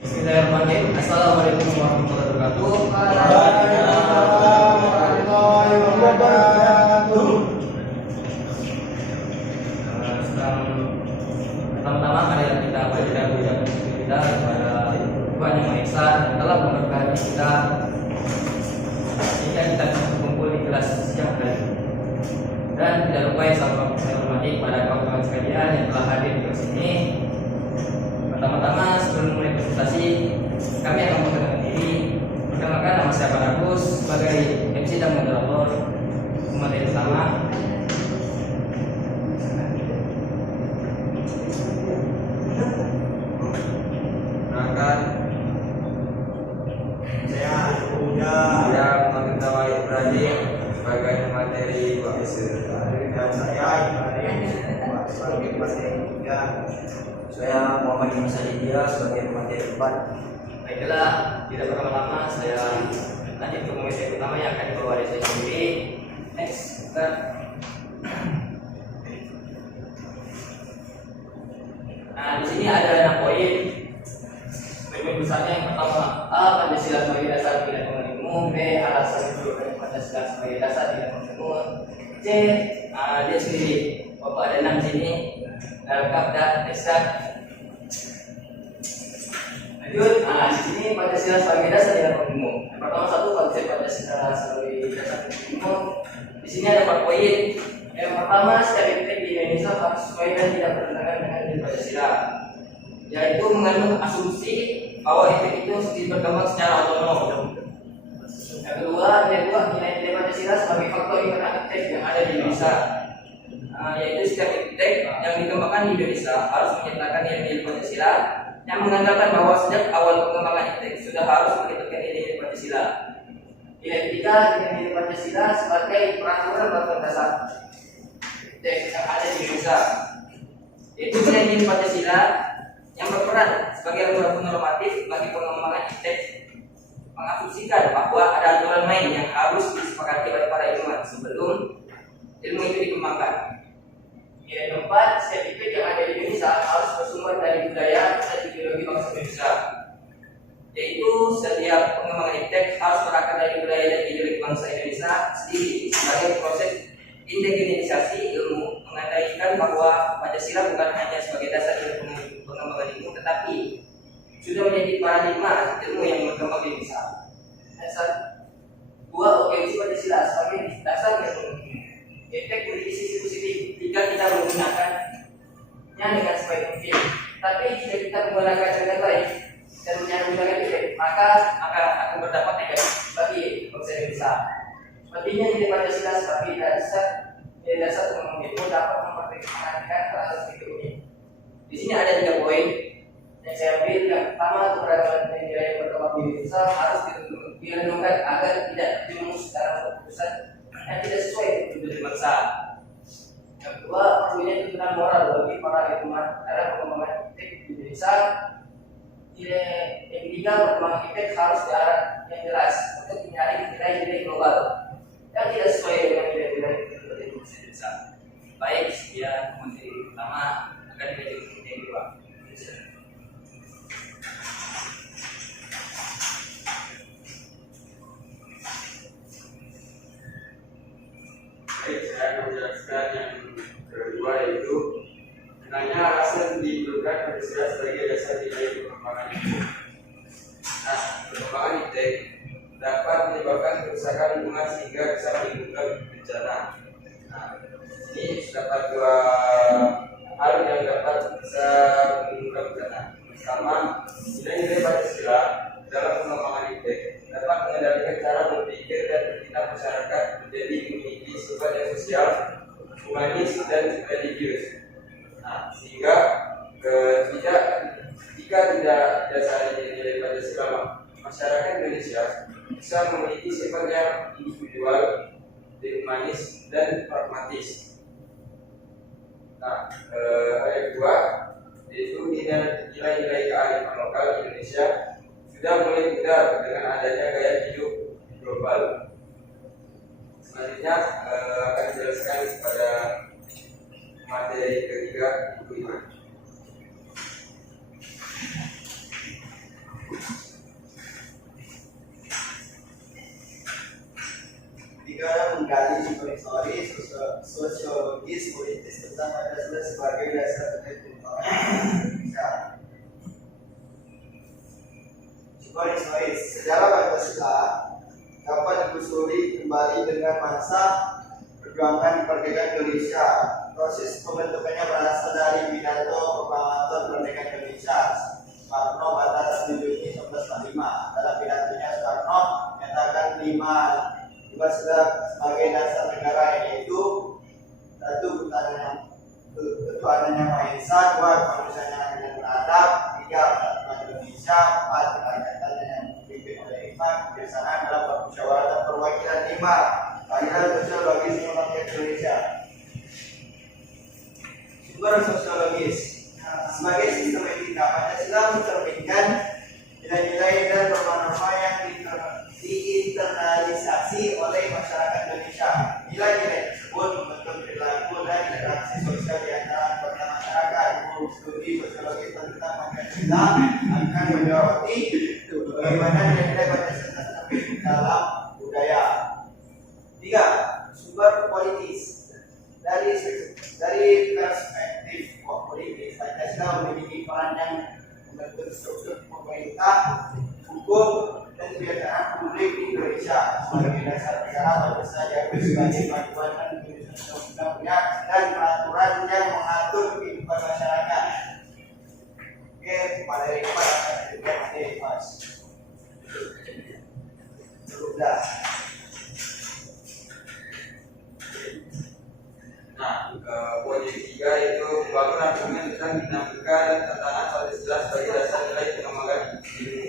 Bismillahirrahmanirrahim. Assalamualaikum warahmatullahi wabarakatuh. Waalaikumsalam warahmatullahi wabarakatuh. Pertama-tama marilah kita panjatkan puja syukur kita kepada Tuhan Yang Maha Esa yang telah memberkati kita sehingga kita bisa berkumpul di kelas siang hari. Dan tidak lupa yang saya hormati kepada kawan-kawan sekalian yang telah hadir di kelas ini. Pertama-tama sebelum mulai presentasi, kami akan memperkenalkan diri. Perkenalkan, nama saya Pak Agus sebagai MC dan moderator materi pertama. Perkenalkan, saya Muhammad Ibrahim sebagai materi dan saya Ibrahim sebagai materi 3. Saya Muhammad Musadidya sebagai materi 4. Baiklah, tidak berlama-lama, saya lanjut ke materi pertama yang akan dibawa oleh saya sendiri. Next, start. Nah, di sini ada 6 poin. Poin besarnya yang pertama, A. Pancasila sebagai dasar tidak mengenai B. Alasan dari Pancasila sebagai dasar tidak mengenai C. Dia sendiri. Bapak ada 6 di sini. Lengkap dan tekstat. Lanjut. Di sini Pancasila sebagai dasar tidak mengenai. Yang pertama, satu konsep Pancasila sebagai dasar tidak mengenai. Di sini ada 4 poin. Yang pertama, setiap epek di Indonesia harus sesuai dan tidak bertentangan dengan Pancasila, yaitu mengandung asumsi bahwa efek itu berkembang secara otonom. Yang kedua, nilai-nilai Pancasila sebagai faktor efek yang ada di Indonesia, yaitu setiap efek yang dikembangkan di Indonesia harus menyertakan nilai-nilai Pancasila yang mengandalkan bahwa sejak awal pengembangan efek sudah harus mengikuti nilai-nilai Pancasila. Nilai ketiga, nilai-nilai Pancasila sebagai peraturan dasar efek yang ada di Indonesia, yaitu nilai-nilai Pancasila yang berperan sebagai lembaga normatif bagi pengembangan iptek, mengasumsikan bahwa ada aturan main yang harus disepakati oleh para ilmuwan sebelum ilmu itu dikembangkan. Yang keempat, setiap iptek yang ada di Indonesia harus bersumber dari budaya dan ideologi bangsa Indonesia, yaitu setiap pengembangan iptek harus berakar dari budaya dan ideologi bangsa Indonesia sendiri sebagai proses indigenisasi ilmu, mengandaikan bahwa Pancasila bukan hanya sebagai dasar pengembangan ilmu, tetapi sudah menjadi paradigma ilmu yang berkembang di Indonesia. Dasar dua, OKC Pancasila sebagai dasar ilmu. Efek memiliki sisi positif jika kita menggunakannya dengan sebaik mungkin. Tapi jika kita menggunakan dengan baik dan menyalahgunakan efek, maka akan berdampak negatif bagi bangsa Indonesia. Pentingnya nilai Pancasila sebagai dasar pengembangan ilmu dapat mempertimbangkan hal seperti ini. Di sini ada 3 poin yang saya ambil. Yang pertama, keberagaman nilai yang berkembang di Indonesia harus dilindungi agar tidak dirumus dalam keputusan yang tidak sesuai dengan tujuan bangsa. Yang kedua, perlunya tuntunan moral bagi para ilmuwan dalam pengembangan iptek di Indonesia. Yang ketiga, perkembangan iptek harus diarah yang jelas untuk mencari nilai-nilai global yang tidak sesuai dengan nilai-nilai dari Indonesia. Baik, sekian materi pertama, akan dilanjutkan yang kedua. Baik, saya akan menjelaskan yang kedua, yaitu mengenai alasan diperlukan Pancasila sebagai dasar nilai pengembangan ilmu. Nah, pengembangan iptek dapat menyebabkan kerusakan lingkungan sehingga bisa menimbulkan bencana. Nah, ini terdapat 2 hal yang dapat bisa menimbulkan bencana. Pertama, nilai-nilai Pancasila dalam pengembangan iptek dapat mengendalikan cara berpikir dan bertindak masyarakat menjadi memiliki sifat yang sosial, humanis, dan religius. Nah, sehingga jika tidak dasar nilai Pancasila, masyarakat Indonesia bisa memiliki sifat yang individual, humanis, dan pragmatis. Nah, yang kedua, yaitu nilai-nilai kearifan lokal di Indonesia sudah mulai pudar dengan adanya gaya hidup global. Selanjutnya akan dijelaskan pada materi ketiga, kelima. sosiologis politis tentang Pancasila sebagai dasar pendidikan Indonesia. Historis. Sejarah Pancasila dapat ditelusuri kembali dengan masa perjuangan kemerdekaan Indonesia. Proses pembentukannya berasal dari pidato proklamasi kemerdekaan Indonesia Soekarno pada 1 Juni 1945. Dalam pidatonya Soekarno menyatakan lima sebagai dasar negara, yaitu satu ketuhanan yang Maha Esa, dua kemanusiaan yang adil dan beradab, tiga persatuan Indonesia, empat kerakyatan yang dipimpin oleh lima kebiasaan dalam permusyawaratan perwakilan, lima aliran sosiologis rakyat Indonesia. Sumber sosiologis. Sebagai sistem etika, Pancasila mencerminkan nilai-nilai dan norma-norma yang diinternalisasi oleh masyarakat Indonesia. Nilai-nilai tersebut membentuk perilaku dan interaksi sosial di antara anggota masyarakat. Studi sosiologi tentang Pancasila akan menyoroti bagaimana nilai-nilai Pancasila tercermin dalam budaya. 3. Sumber politis. Dari perspektif politis, Pancasila memiliki peran yang membentuk struktur pemerintah, hukum, dan kebijakan publik di Indonesia. Sebagai dasar negara, Pancasila diambil sebagai panduan dan undang-undang dan peraturan yang mengatur kehidupan masyarakat. Oke, materi keempat akan kita materi mas. Sudah. Nah, poin yang ketiga yaitu membangun argumen tentang dinamika dan tantangan Pancasila sebagai dasar nilai pengembangan ilmu.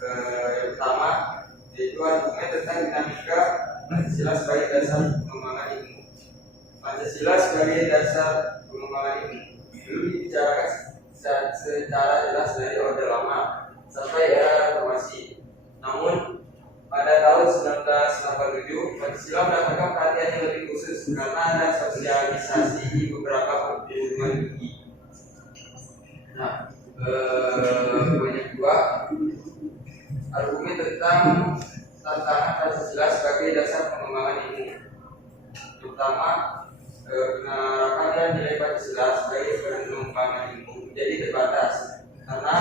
Yang pertama yaitu argumen tentang dinamika Pancasila sebagai dasar pengembangan ilmu. Pancasila sebagai dasar pengembangan ilmu belum dibicarakan secara jelas dari Orde Lama sampai era Reformasi. Namun pada tahun 1987, Pancasila mendapatkan perhatian yang lebih khusus karena ada sosialisasi di beberapa perguruan tinggi. Nah, poin yang kedua, argumen tentang tantangan Pancasila sebagai dasar pengembangan ilmu. Pertama, penerapan nilai Pancasila sebagai pengembangan ilmu menjadi terbatas karena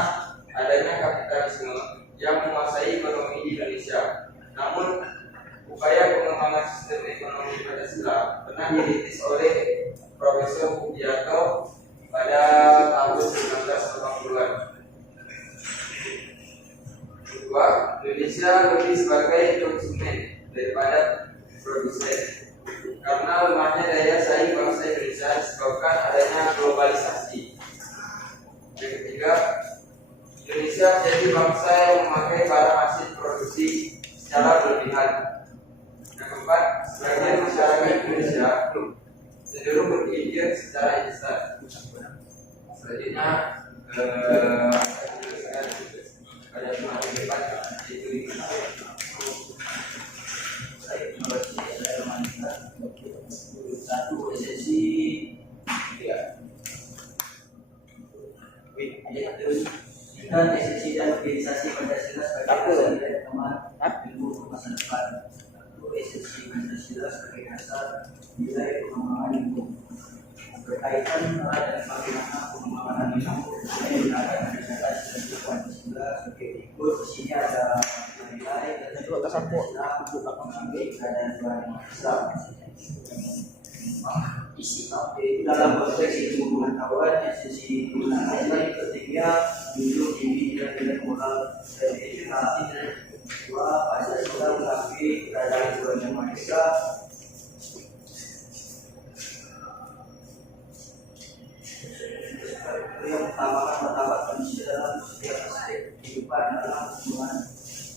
adanya kapitalisme yang menguasai ekonomi di Indonesia. Namun, upaya pengembangan sistem ekonomi Pancasila pernah dirintis oleh Profesor Sugiarto pada tahun 1980-an. Kedua, Indonesia lebih sebagai konsumen daripada produsen karena lemahnya daya saing bangsa Indonesia disebabkan adanya globalisasi. Yang ketiga, Indonesia menjadi bangsa yang memakai barang hasil produksi secara berlebihan. Yang keempat, sebagian masyarakat Indonesia cenderung berpikir secara instan. Selanjutnya, pada materi depan itu satu esensi dan esensi dan organisasi Pancasila sebagai dasar nilai pengembangan ilmu masa depan. Satu esensi Pancasila sebagai dasar nilai pengembangan ilmu berkaitan erat dengan bagaimana pengembangan ilmu yang digunakan Pancasila sebagai berikut. Di sini ada nilai dan Pancasila mengambil keadaan Islam. Isi dalam konteks ilmu pengetahuan, esensi penggunaan nilai pentingnya junjung tinggi nilai moral dan etika. Dua, Pancasila mengakui keberadaan Tuhan Yang Maha Esa. Yang pertama martabat manusia dalam setiap aspek kehidupan dalam hubungan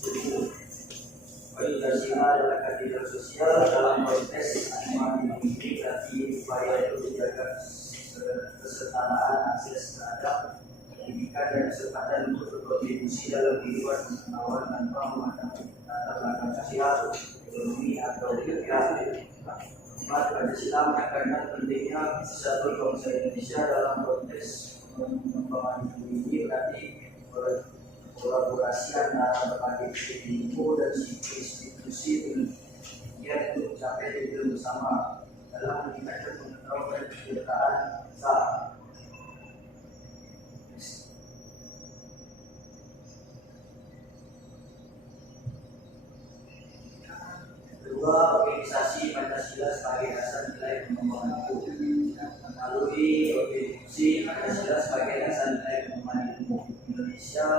ilmu. Validasi adalah keadilan sosial dalam konteks humanity, berarti upaya itu menjaga kesetaraan akses terhadap pendidikan dan kesempatan untuk berkontribusi dalam kehidupan pengetahuan tanpa memandang latar belakang sosial, ekonomi atau kreatif. Empat, Pancasila menekankan pentingnya satu bangsa Indonesia dalam konteks pengembangan ini, berarti kolaborasi antara berbagai ilmu dan institusi demikian untuk mencapai tujuan bersama dalam meningkatkan pengetahuan dan kesejahteraan bangsa. Kedua, organisasi Pancasila sebagai dasar nilai pengembangan ilmu. Melalui organisasi Pancasila sebagai dasar nilai pengembangan ilmu, Indonesia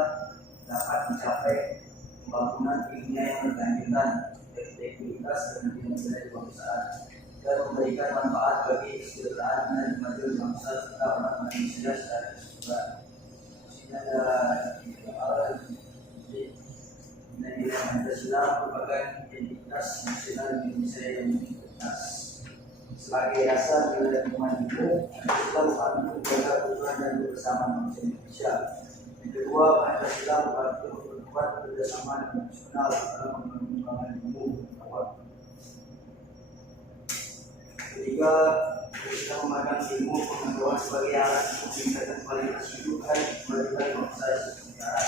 dapat mencapai pembangunan ilmiah yang berkelanjutan, berintegritas dan nilai kebangsaan, dan memberikan manfaat bagi kesejahteraan dan kemajuan bangsa serta umat manusia secara keseluruhan. Maksudnya ada nilai Pancasila merupakan identitas nasional Indonesia yang integritas. Sebagai dasar nilai pengembangan ilmu, Pancasila membantu menjaga keutuhan dan kebersamaan bangsa Indonesia. Yang kedua, Pancasila membantu memperkuat kerjasama nasional dalam pengembangan ilmu. Ketiga, kita memandang ilmu pengetahuan sebagai alat untuk meningkatkan kualitas hidup dan kemajuan bangsa secara.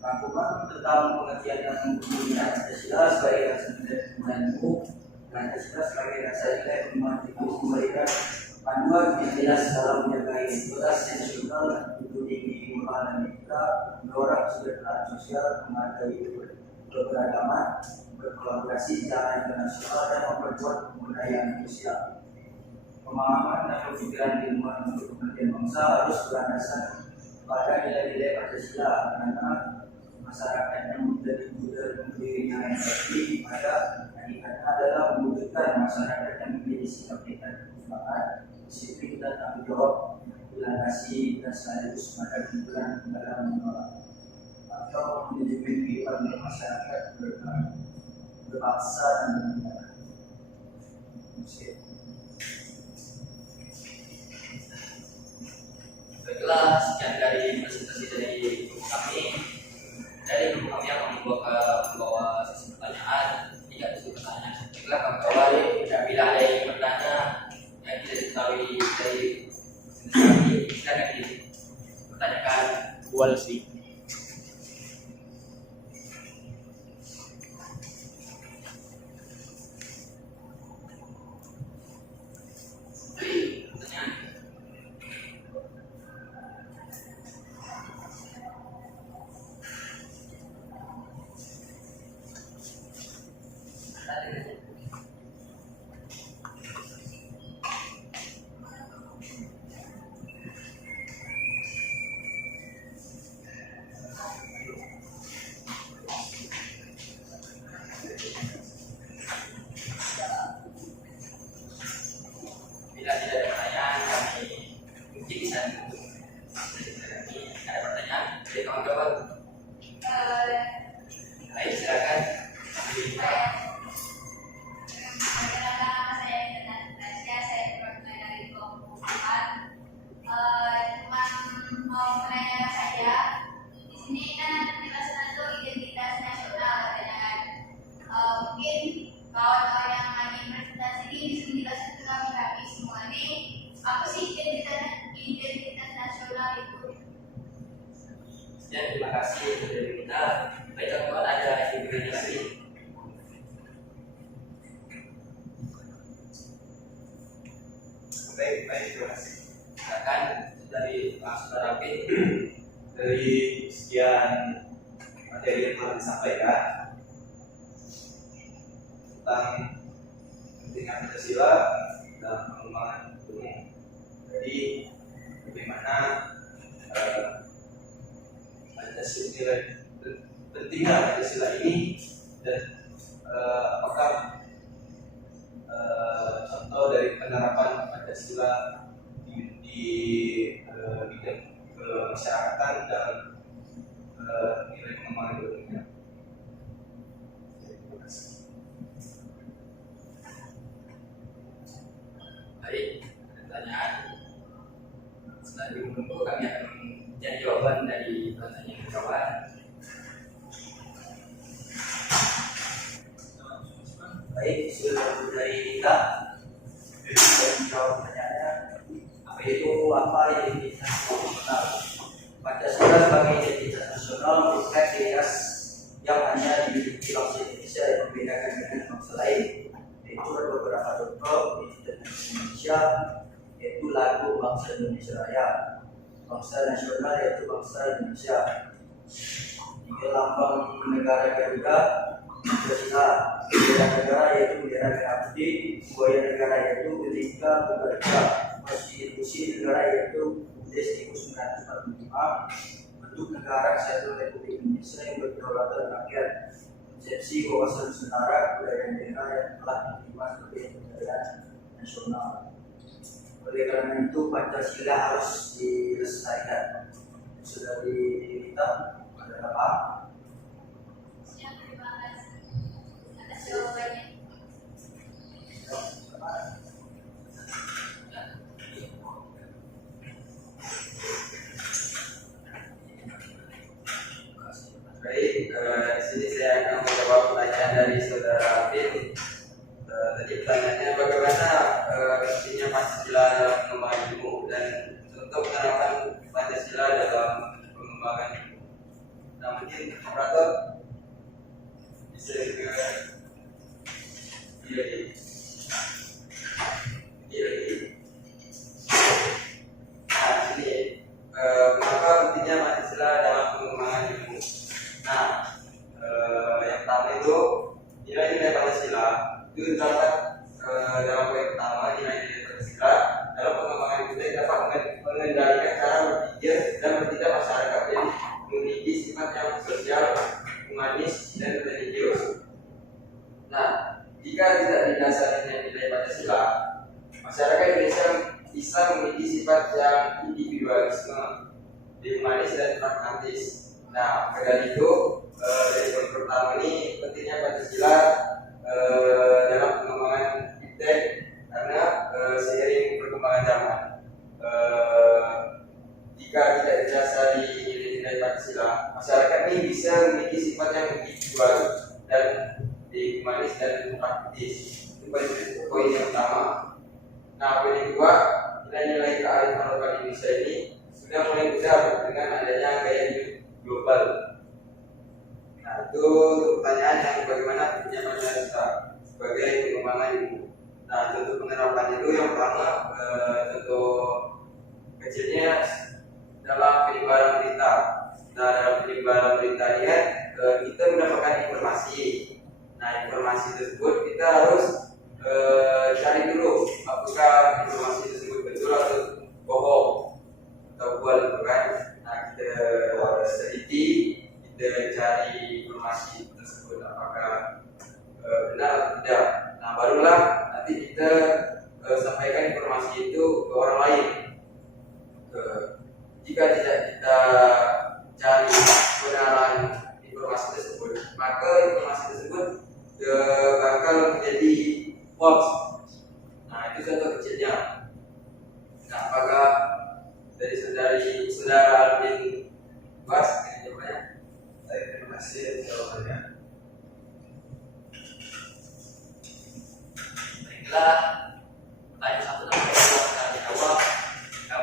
Rangkuman tentang pengertian yang menggunakan Pancasila sebagai dasar nilai pengembangan ilmu, Pancasila sebagai dasar nilai pengembangan ilmu memberikan panduan yang jelas dalam menjaga identitas nasional dan untuk tinggi kemahalan kita, mendorong kesejahteraan sosial, menghargai keberagaman, berkolaborasi secara internasional dan memperkuat kebudayaan Indonesia. Pemahaman dan pemikiran ilmuwan untuk kepentingan bangsa harus berlandaskan pada nilai-nilai Pancasila, karena masyarakat yang menjadi budaya pendirinya yang baik pada hakikatnya adalah mewujudkan masyarakat yang memiliki sikap dan kebersamaan, disiplin dan tanggung jawab, toleransi dan sekaligus pada kehidupan dalam atau menjadi kehidupan masyarakat berbangsa dan bernegara. Baiklah, sekian dari presentasi dari guru kami. Dari guru kami yang membawa sesi pertanyaan, 3 sesi pertanyaan. Baiklah, kawan-kawan, bila ada yang bertanya yang tidak diketahui dari presentasi kami, silakan dipertanyakan. Wal sih. Bila tidak ada pertanyaan, kami mungkin bisa tutup. Ada pertanyaan dari kawan-kawan? Baik, silakan. Kawan-kawan yang lagi presentasi ini bisa menjelaskan ke kami semua ini apa sih identitas nasional itu? Ya, terima kasih dari kita. Baik, kawan-kawan, ada yang bertanya lagi? Baik, terima kasih. Silakan dari Pak Saudara Dari sekian materi yang telah disampaikan tentang kepentingan Pancasila dalam pengembangan ilmu. Jadi bagaimana Pancasila, pentingnya Pancasila ini, dan apakah contoh dari penerapan Pancasila di bidang kemasyarakatan dan nilai pengembangan ilmunya. Terima kasih. Baik, pertanyaan. Setelah menunggu, kami akan mencari jawaban dari pertanyaan kawan. Baik, sudah dari kita. Dan jawab pertanyaannya, apa yang identitas nasional? Pancasila sebagai identitas nasional merupakan ciri khas yang hanya dimiliki bangsa Indonesia. contoh di Indonesia, yaitu lagu Bangsa Indonesia Raya, bangsa nasional yaitu bangsa Indonesia. Tiga lambang negara Garuda, Pancasila, bendera negara yaitu bendera merah putih, buaya negara yaitu Bhinneka Tunggal Ika, konstitusi negara yaitu UUD 1945, bentuk negara Kesatuan Republik Indonesia yang berkedaulatan rakyat, konsepsi wawasan Nusantara, budaya daerah yang telah diterima sebagai kebudayaan nasional. Oleh karena itu Pancasila harus dilestarikan. Sudah diminta pada apa? Siap, terima kasih atas jawabannya. Baik, di sini saya akan menjawab pertanyaan dari saudara Alvin. Tadi pertanyaannya bagaimana intinya Pancasila dalam pengembangan ilmu dan contoh penerapan Pancasila dalam pengembangan ilmu. Nah, mungkin operator bisa juga lagi. Nah, sini kenapa pentingnya Pancasila dalam pengembangan ilmu? Nah, yang pertama itu nilai-nilai Pancasila itu dapat dalam poin pertama nilai-nilai Pancasila dalam pengembangan budaya dapat mengendalikan cara berpikir dan bertindak masyarakat yang memiliki sifat yang sosial, humanis, dan religius. Nah, jika tidak didasari nilai Pancasila, masyarakat Indonesia bisa memiliki sifat yang individualisme, humanis, dan pragmatis. Nah, dari itu dari poin pertama ini pentingnya Pancasila dalam pengembangan iptek karena seiring perkembangan zaman jika tidak didasari nilai Pancasila, masyarakat ini bisa memiliki sifat yang individual dan humanis dan praktis. Itu poin yang pertama. Nah, poin yang kedua, nilai-nilai kearifan lokal Indonesia ini sudah mulai besar dengan adanya gaya hidup global. Nah, itu pertanyaan yang bagaimana pentingnya Pancasila sebagai pengembangan ilmu. Nah, contoh penerapannya itu yang pertama, contoh kecilnya dalam penyebaran berita. Nah, dalam penyebaran berita ini kan kita mendapatkan informasi. Nah, informasi tersebut kita harus cari dulu apakah informasi tersebut betul atau bohong atau buat itu kan. Nah, kita teliti, kita cari informasi tersebut apakah benar atau tidak. Nah, barulah nanti kita sampaikan informasi itu ke orang lain. Jika tidak kita cari kebenaran informasi tersebut, maka informasi tersebut bakal menjadi hoax. Nah, itu contoh kecilnya. Nah, apakah dari saudara Alvin Bas ini jawabannya? Baik, terima kasih jawabannya. Baiklah, pertanyaan satu dan pertanyaan dijawab.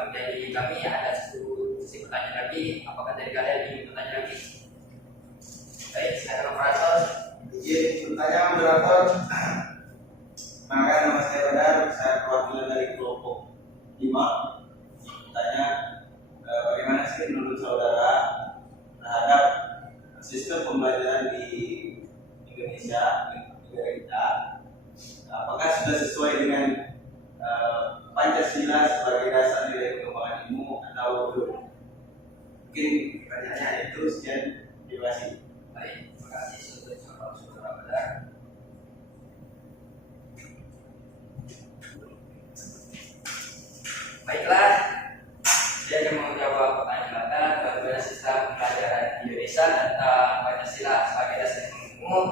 Dari kami ada sesi pertanyaan lagi. Apakah dari kalian ingin bertanya lagi? Baik, silakan operator. Izin bertanya moderator. Maka nama saya Badar, saya perwakilan dari kelompok 5. Bertanya, bagaimana sih menurut saudara terhadap sistem pembelajaran di Indonesia, di negara kita? Apakah sudah sesuai dengan Pancasila sebagai dasar nilai pengembangan ilmu atau belum? Mungkin pertanyaannya itu. Sekian, terima kasih. Baik, terima kasih sudah jawab saudara Badar. Baiklah, saya akan menjawab pertanyaan Badar bagaimana sistem pembelajaran di Indonesia tentang Pancasila sebagai dasar umum.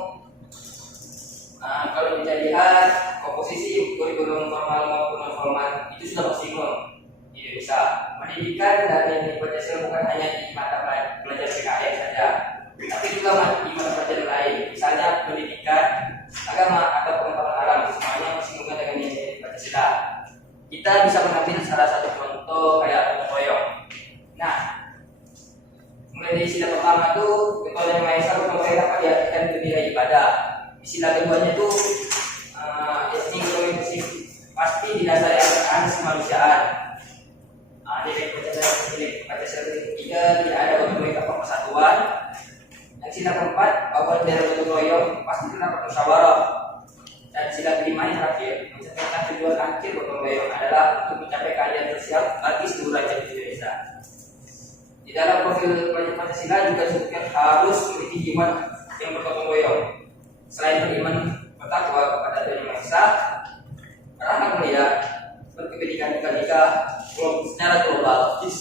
Kalau kita lihat komposisi kurikulum formal maupun non formal itu sudah maksimum di Indonesia. Pendidikan dan nilai Pancasila bukan hanya di mata pelajaran PKN saja, tapi juga di mata pelajaran lain. Misalnya pendidikan, agama atau pengetahuan alam, semuanya maksimumkan dengan nilai Pancasila. Kita bisa mengambil salah satu contoh kayak gotong royong. Nah, mulai dari sila pertama itu ketua dan maha esa gotong royong dapat diartikan itu nilai ibadah. Di sila keduanya itu ethnic community pasti didasari atas kemanusiaan. Nilai Pancasila yang ketiga, tidak ada gotong royong tanpa persatuan. Yang sila keempat, bahwa dari gotong royong pasti terdapat musyawarah. Dan sila kelima yang terakhir, mencapai tujuan akhir gotong royong adalah untuk mencapai keadilan sosial bagi seluruh rakyat Indonesia. Di dalam profil Pancasila juga disebutkan harus memiliki iman yang bergotong royong. Selain beriman bertakwa kepada Tuhan Yang Maha Esa, beranak mulia, berkepentingan nikah secara global, terus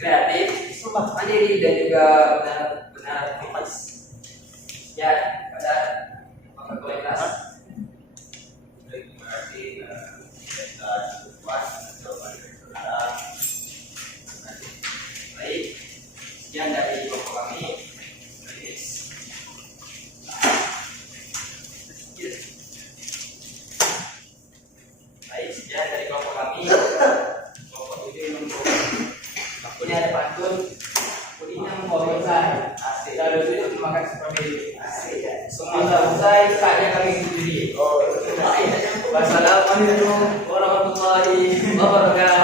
kreatif, mandiri dan juga benar-benar etis. Ya, pada kualitas. Terima kasih atas dukungan jawaban dari saudara. Baik, sekian dari kelompok kami. Baik, sekian dari kelompok kami. Kelompok itu untuk ini ada pantun. Kudinya mau selesai. Asik. Lalu itu memakan seperti asik ya. Semua selesai, saatnya kami sendiri. Wassalamualaikum warahmatullahi wabarakatuh.